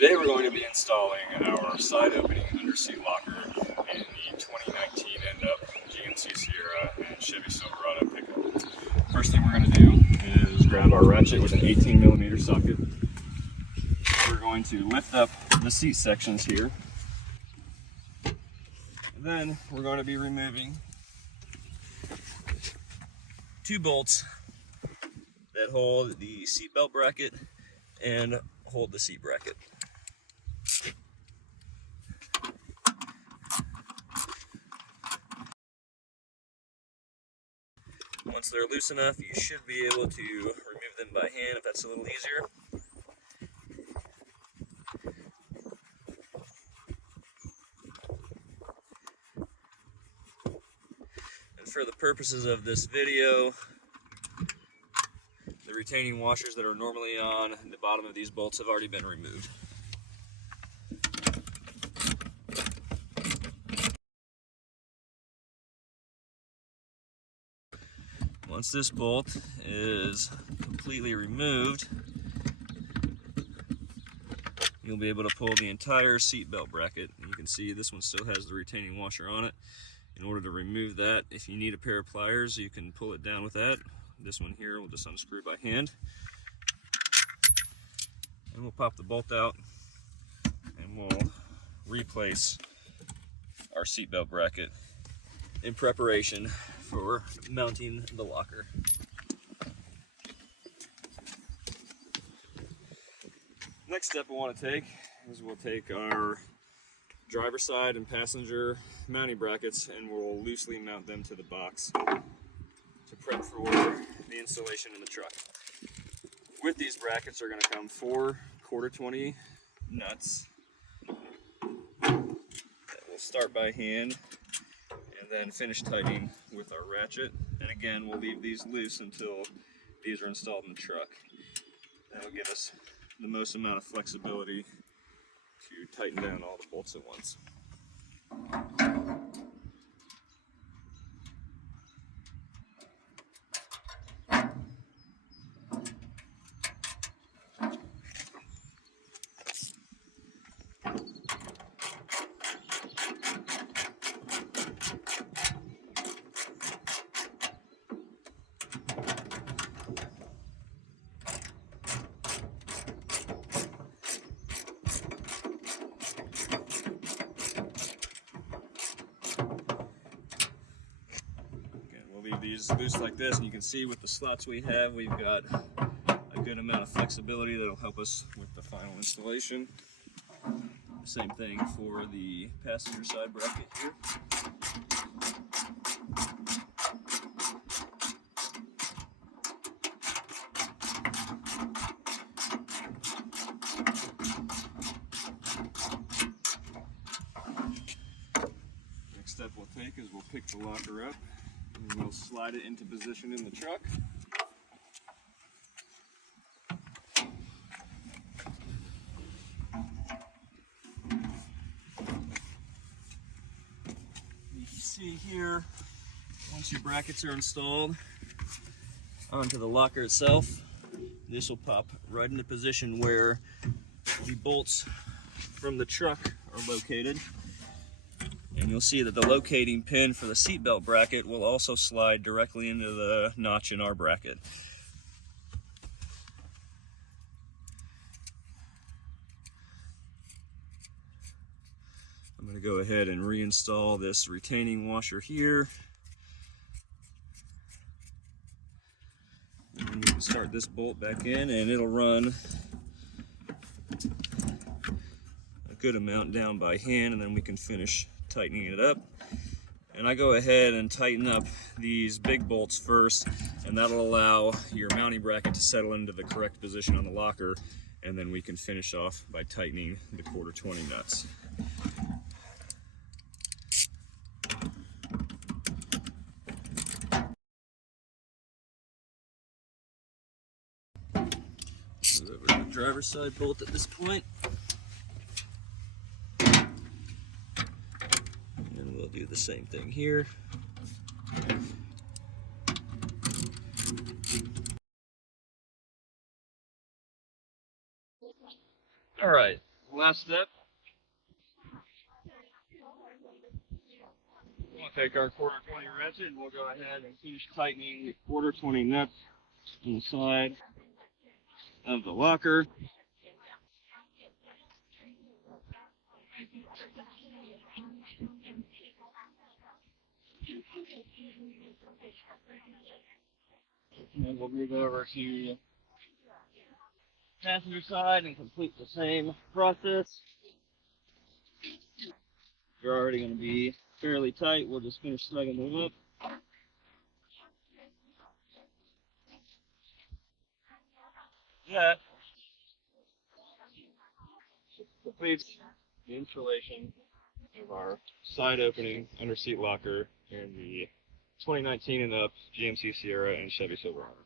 Today we're going to be installing our side opening underseat locker in the 2019 end-up GMC Sierra and Chevy Silverado pickup. First thing we're going to do is grab our ratchet with an 18mm socket. We're going to lift up the seat sections here. And then we're going to be removing two bolts that hold the seat belt bracket and hold the seat bracket. Once they're loose enough, you should be able to remove them by hand if that's a little easier. And for the purposes of this video, the retaining washers that are normally on the bottom of these bolts have already been removed. Once this bolt is completely removed, you'll be able to pull the entire seat belt bracket. You can see this one still has the retaining washer on it. In order to remove that, if you need a pair of pliers, you can pull it down with that. This one here will just unscrew by hand. And we'll pop the bolt out and we'll replace our seat belt bracket in preparation for mounting the locker. Next step we want to take is we'll take our driver side and passenger mounting brackets and we'll loosely mount them to the box to prep for the installation in the truck. With these brackets are going to come 4 1/4-20 nuts that we'll start by hand and then finish tightening with our ratchet. And again, we'll leave these loose until these are installed in the truck. That'll give us the most amount of flexibility to tighten down all the bolts at once. Leave these loose like this, and you can see with the slots we have, we've got a good amount of flexibility that'll help us with the final installation. Same thing for the passenger side bracket here. Next step we'll take is we'll pick the locker up. And we'll slide it into position in the truck. You can see here, once your brackets are installed onto the locker itself, this will pop right into position where the bolts from the truck are located. And you'll see that the locating pin for the seatbelt bracket will also slide directly into the notch in our bracket. I'm going to go ahead and reinstall this retaining washer here. And we can start this bolt back in and it'll run a good amount down by hand, and then we can finish tightening it up. And I go ahead and tighten up these big bolts first, and that'll allow your mounting bracket to settle into the correct position on the locker, and then we can finish off by tightening the 1/4-20 nuts. Move over to the driver's side bolt at this point. Do the same thing here. All right, Last step, we'll take our quarter 20 ratchet and we'll go ahead and finish tightening the quarter 20 nuts on the side of the locker. And then we'll move over to passenger side and complete the same process. They're already going to be fairly tight. We'll just finish snugging them up. That completes the installation of our side opening under seat locker in the 2019 and up GMC Sierra and Chevy Silverado.